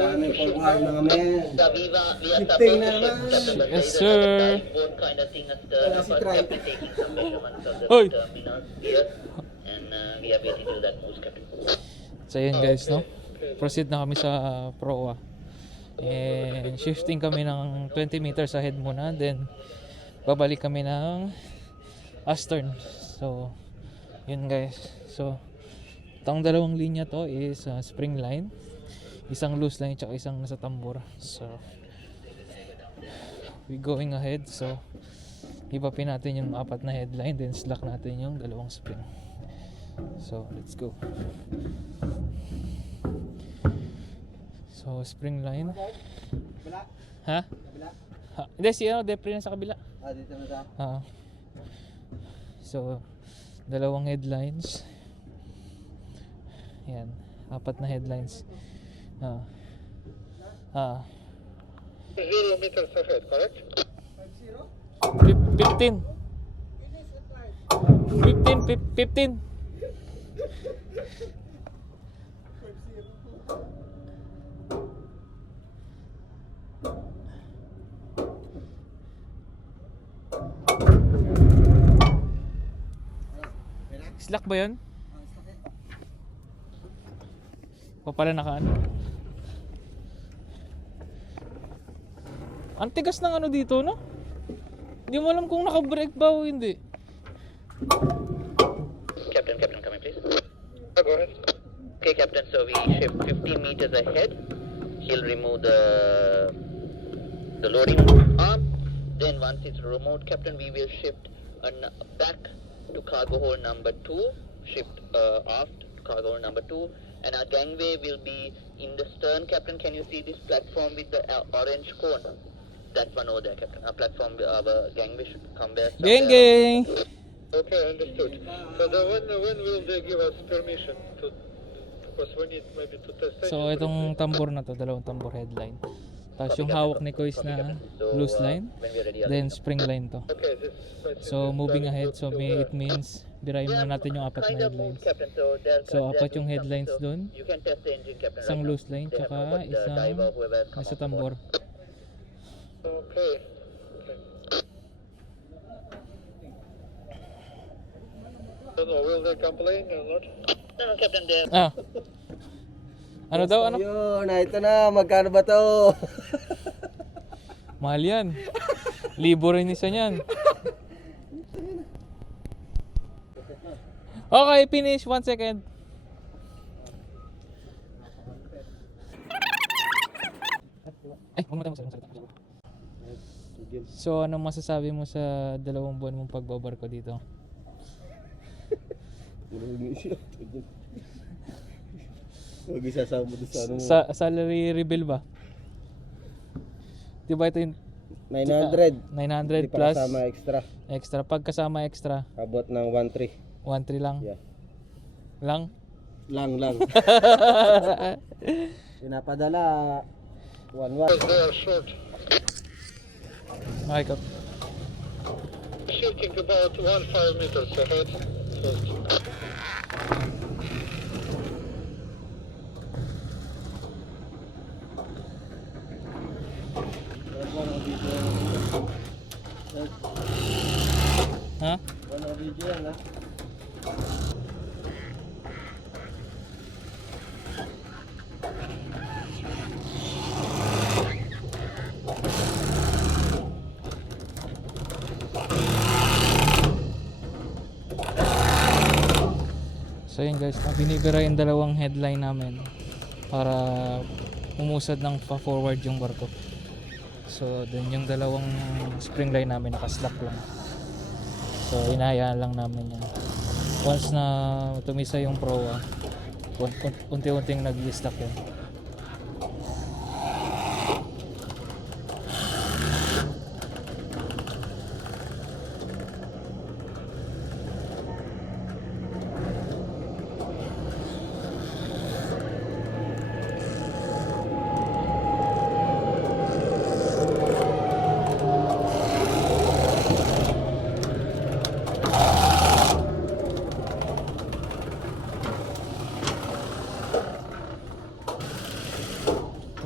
Maraming pagkuhan na kami. Lifting na naman. Yes, sir. Si Try. Hoy! So yun guys, no? Proceed na kami sa Proa. And shifting kami ng 20 meters ahead muna. Then babalik kami ng Astern. So yun guys. So itong dalawang linya to is spring line. Isang loose line tsaka isang nasa tambor. So we going ahead. So ibapin natin yung apat na headline, then slack natin yung dalawang spring. So let's go. So spring line. Ha? Hindi, si Depre na sa kabila. Dito na sa. So dalawang headlines. Yan, apat na headlines. 0 meters ahead, correct? 15. 15. Slack ba yun? O pala nakaano? Ang tigas ng ano dito, no? Hindi mo alam kung naka-brake ba o hindi. Captain, come in, please. Go ahead. Okay, Captain, so we shift 50 meters ahead. He'll remove the loading arm. Then once it's removed, Captain, we will shift back to cargo hold number 2. Shift aft to cargo hold number 2. And our gangway will be in the stern, Captain. Can you see this platform with the orange cone? That one over there, Captain. Our platform, our gangway should come there. Gang! Okay, understood. So when will they give us permission to? Because we need maybe to test. So itong tambor na to, dalawang tambor headline. Tapos yung hawak ni Kois na loose line, then spring line to. Okay, So moving ahead, so it means birayin muna natin yung apat na headlines. So apat yung headlines doon, You can test the engine, Captain. isang loose line, tsaka isang nasa tambor. Okay. So will they complain or not? No, Captain, there. Ano daw, ano? Yun, ito na. Magkano ba to? Mahal yan. Libo rin isa niyan. Okay, finish. 1 second. Ay, huwag mo tayo magsalita. So, anong masasabi mo sa 2 buwan mong pagbabarko dito? Huwag isasama doon sa ano. Salary rebill ba? Diba ito yung 900. 900 Hindi pa plus kasama extra. extra? Pag kasama extra, Abot ng 1.3. 1.3 lang? Yeah. Lang? Lang. Pinapadala 1.1. Because they are short. Okay, ko. Shifting about 1.5 meters ahead. First. Ha? Wala video yan ha. So yun guys, binibira yung dalawang headline namin para umusad ng pa-forward yung barko. So then yung dalawang spring line namin nakaslack lang. So inahayaan lang namin yan. Once na tumisa yung proa, unti-unting nag-i-stack yun.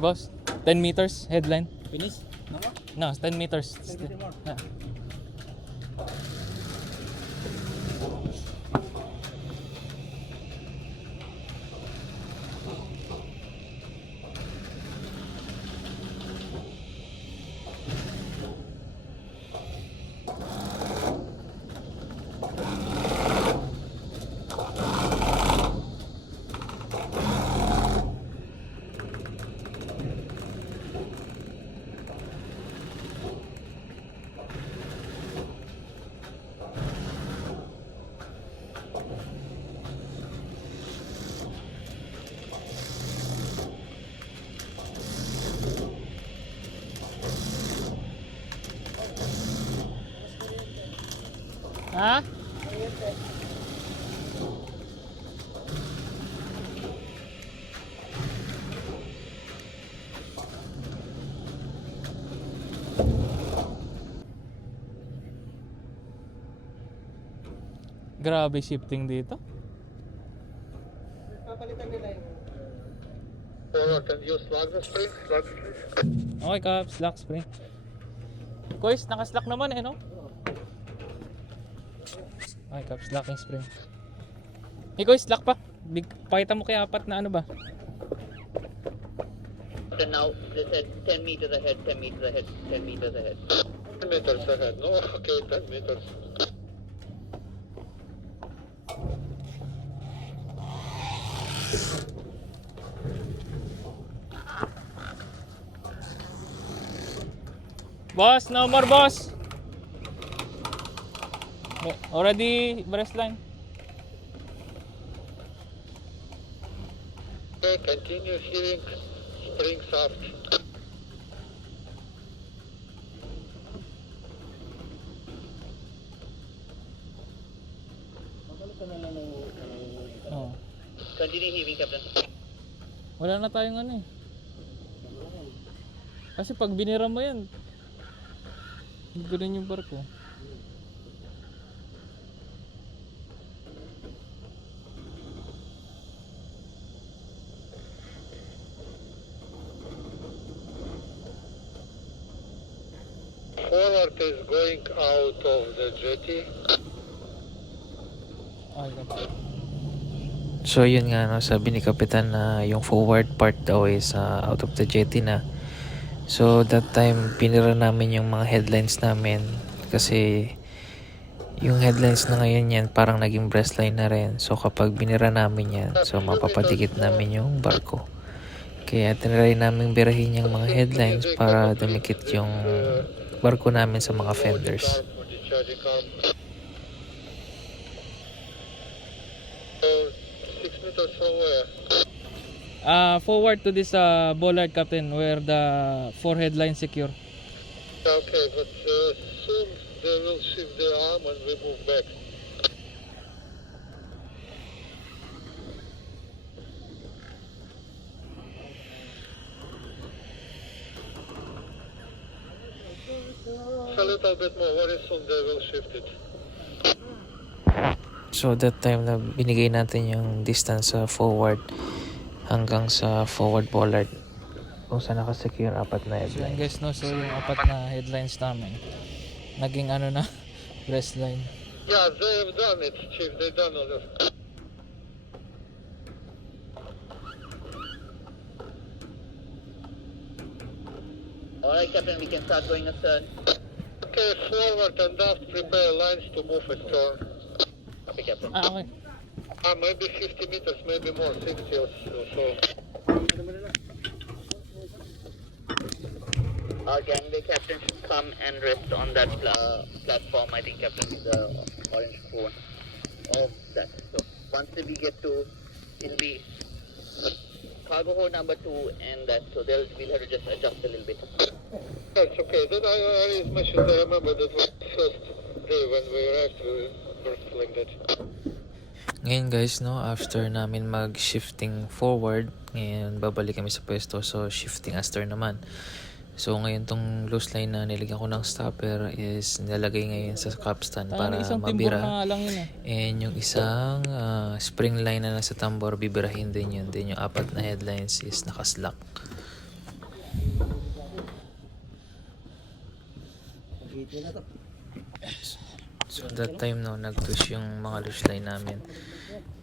boss. 10 meters headline. Finish? No, No? 10 meters. 10 meters more. Yeah. Ha? Grabe shifting dito. Papalitan nila yung... Forward and use lock the spring. Lock the spring. Okay, Caps, lock spring. Kois, nakaslack naman eh, no? Okay, Caps, locking spring. Hey, Kois, lock pa. Pakita mo kay apat na ano ba? So now they said 10 meters ahead, 10 meters ahead, 10 meters ahead. 10 meters ahead. No, okay, 10 meters. Boss, no more boss. Already breast line. Okay, continue hearing spring soft. Papalitan na lang ng... Oh. Continue heaving, Captain. Wala na tayong ano eh. Kasi pag binira mo yan, ganoon yung barko. Forward is going out of the jetty. So yun nga no, sabi ni Kapitan na yung forward part daw is out of the jetty na. So that time pinira namin yung mga headlines namin kasi yung headlines na ngayon yan parang naging breastline na rin. So kapag binira namin yan, so mapapadikit namin yung barko. Kaya tinry namin birahin yung mga headlines para dumikit yung barko namin sa mga fenders. So 6 meters from where? Forward to this bollard, Captain, where the 4 headlines secure. Okay, but soon they will shift the arm and we move back. A little bit more, very soon they will shift it. So that time na binigay natin yung distance sa forward hanggang sa forward bollard kung saan nakasecure 4 na headlines. So guys no, so yung 4 na headlines namin naging ano na breast line. Yeah, they have done it, Chief, they done all this. Alright, Captain, we can start going astern. Okay, forward and aft, prepare lines to move astern. Copy, Captain. Okay. Maybe 50 meters, maybe more, 60 or so. Our gangway captain should come and rest on that platform, I think, Captain, with the orange phone of that. So once we get to, it'll be cargo hold number 2 and that, so we'll have to just adjust a little bit. That's okay. Then I already mentioned, I remember that was the first day when we arrived, we worked like that. Ngayon guys no, after namin mag-shifting forward, ngayon babalik kami sa pwesto, so shifting astern naman. So ngayon tong loose line na nilagyan ko ng stopper is nilalagay ngayon sa capstan para mabira. And yung isang spring line na nasa tambor, bibirahin din yun. Then yung 4 na headlines is nakaslack. Ito na to. So that time no, nag-twist yung mga luge line namin.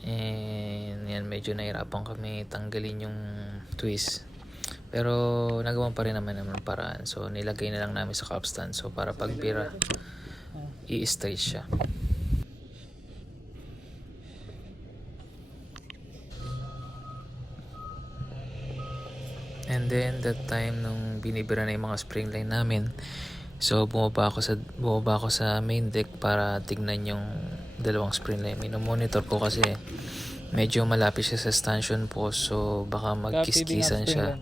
And yan, medyo nahirapan kami tanggalin yung twist. Pero nagawa pa rin naman ng paraan. So nilagay na lang namin sa capstan. So para pag bira, i-straight siya. And then that time nung binibira na yung mga spring line namin, so bumaba ako sa main deck para tignan yung dalawang spring line. Minomonitor ko kasi medyo malapit siya sa stanchion post, so baka magkiskisan siya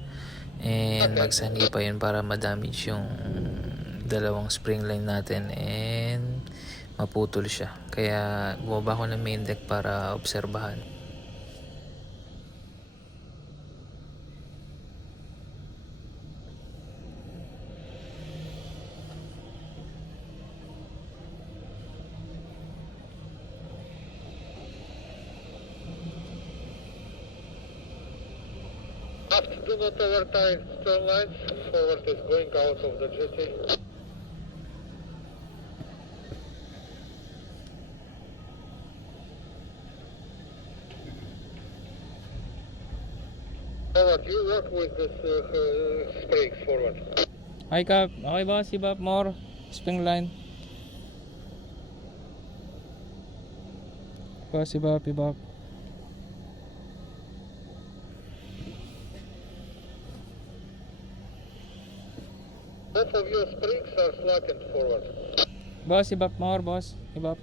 and magsani pa yun para madamage yung dalawang spring line natin and maputol siya. Kaya bumaba ako ng main deck para obserbahan. Aft, do not overtie stern lines. Forward is going out of the jetty. Forward, you work with this springs forward. Hi Cap, okay ba? Si Bap more spring line. Pa si Bap, Bap. Both of your springs are slackened forward. Boss, ibap more, boss. Ibap.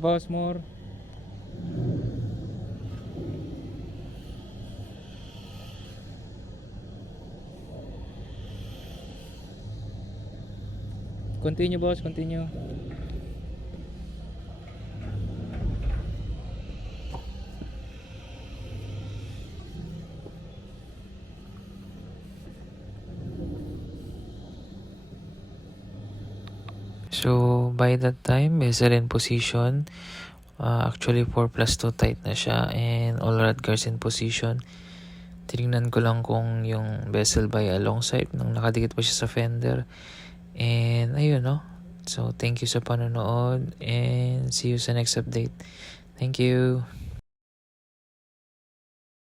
Boss, more. Continue, boss. Continue. So, by that time, vessel in position. Actually, 4+2 tight na siya. And all rod guards in position. Tinignan ko lang kung yung vessel by alongside nung nakadikit pa siya sa fender. And ayun, no? So, thank you sa panonood. And see you sa next update. Thank you.